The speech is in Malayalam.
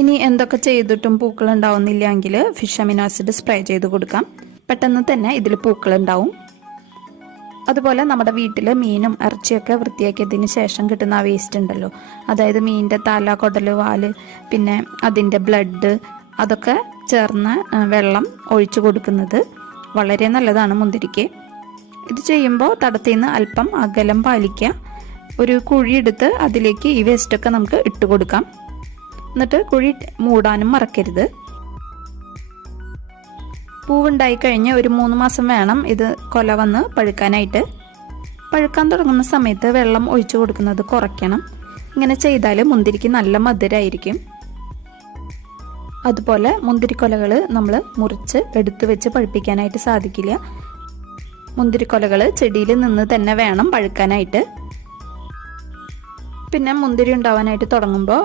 ഇനി എന്തൊക്കെ ചെയ്തിട്ടും പൂക്കൾ ഉണ്ടാവുന്നില്ലെങ്കിൽ ഫിഷ് അമിനോ ആസിഡ് സ്പ്രേ ചെയ്ത് കൊടുക്കാം. പെട്ടെന്ന് തന്നെ ഇതിൽ പൂക്കൾ ഉണ്ടാവും. അതുപോലെ നമ്മുടെ വീട്ടിൽ മീനും ഇറച്ചിയൊക്കെ വൃത്തിയാക്കിയതിന് ശേഷം കിട്ടുന്ന ആ വേസ്റ്റ് ഉണ്ടല്ലോ, അതായത് മീനിൻ്റെ തല, കുടല്, വാല്, പിന്നെ അതിൻ്റെ ബ്ലഡ്, അതൊക്കെ ചേർന്ന വെള്ളം ഒഴിച്ചു കൊടുക്കുന്നത് വളരെ നല്ലതാണ് മുന്തിരിക്ക്. ഇത് ചെയ്യുമ്പോൾ തടത്തിൽ നിന്ന് അല്പം അകലം പാലിക്കുക. ഒരു കുഴി എടുത്ത് അതിലേക്ക് ഈ വേസ്റ്റൊക്കെ നമുക്ക് ഇട്ട് കൊടുക്കാം. എന്നിട്ട് കുഴി മൂടാനും മറക്കരുത്. പൂവുണ്ടായി കഴിഞ്ഞ് ഒരു 3 മാസം വേണം ഇത് കൊല വന്ന് പഴുക്കാനായിട്ട്. പഴുക്കാൻ തുടങ്ങുന്ന സമയത്ത് വെള്ളം ഒഴിച്ചു കൊടുക്കുന്നത് കുറയ്ക്കണം. ഇങ്ങനെ ചെയ്താൽ മുന്തിരിക്ക് നല്ല മധുരമായിരിക്കും. അതുപോലെ മുന്തിരിക്കൊലകൾ നമ്മൾ മുറിച്ച് എടുത്തു വെച്ച് പഴുപ്പിക്കാനായിട്ട് സാധിക്കില്ല. മുന്തിരിക്കൊലകൾ ചെടിയിൽ നിന്ന് തന്നെ വേണം പഴുക്കാനായിട്ട്. പിന്നെ മുന്തിരി ഉണ്ടാവാനായിട്ട് തുടങ്ങുമ്പോൾ